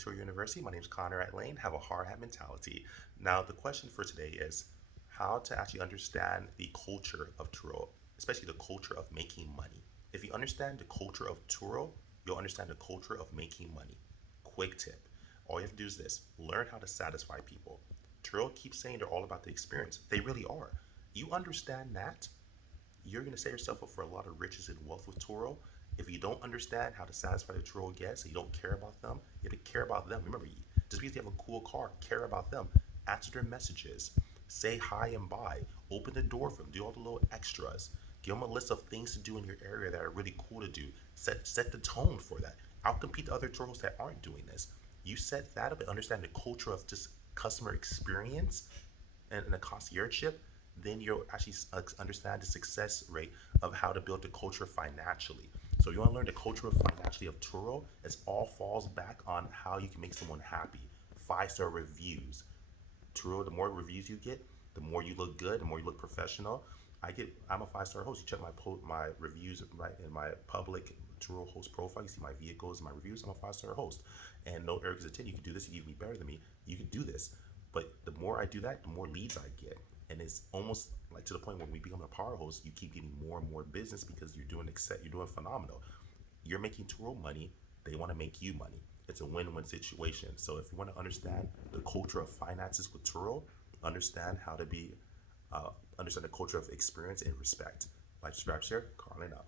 Turo University. My name is Conrad Layn. Have a hard hat mentality. Now, the question for today is how to actually understand the culture of Turo, especially the culture of making money. If you understand the culture of Turo, you'll understand the culture of making money. Quick tip. All you have to do is this: learn how to satisfy people. Turo keeps saying they're all about the experience. They really are. You understand that, you're going to set yourself up for a lot of riches and wealth with Turo. If you don't understand how to satisfy the Turo guests, and you don't care about them, you have to care about them. Remember, just because you have a cool car, care about them. Answer their messages. Say hi and bye. Open the door for them. Do all the little extras. Give them a list of things to do in your area that are really cool to do. Set the tone for that. Outcompete the other Turos that aren't doing this. You set that up and understand the culture of just customer experience and the conciergeship, then you'll actually understand the success rate of how to build the culture financially. So you want to learn the culture of financially of Turo. It all falls back on how you can make someone happy. 5-star reviews. Turo, the more reviews you get, the more you look good, the more you look professional. I'm a 5-star host. You check my reviews right in my public Turo host profile. You see my vehicles and my reviews. I'm a 5-star host. And no arrogance of 10, you can do this, you can be better than me. You can do this. But the more I do that, the more leads I get. And it's almost like to the point when we become a power host, you keep getting more and more business because you're doing phenomenal. You're making Turo money, they want to make you money. It's a win-win situation. So if you want to understand the culture of finances with Turo, understand how to be understand the culture of experience and respect. Like, subscribe, share, calling out.